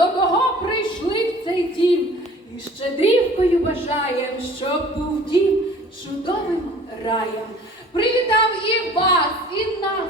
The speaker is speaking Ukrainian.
до кого прийшли в цей дім, і ще дивкою бажаєм, щоб був дім чудовим раєм. Привітав і вас, і нас.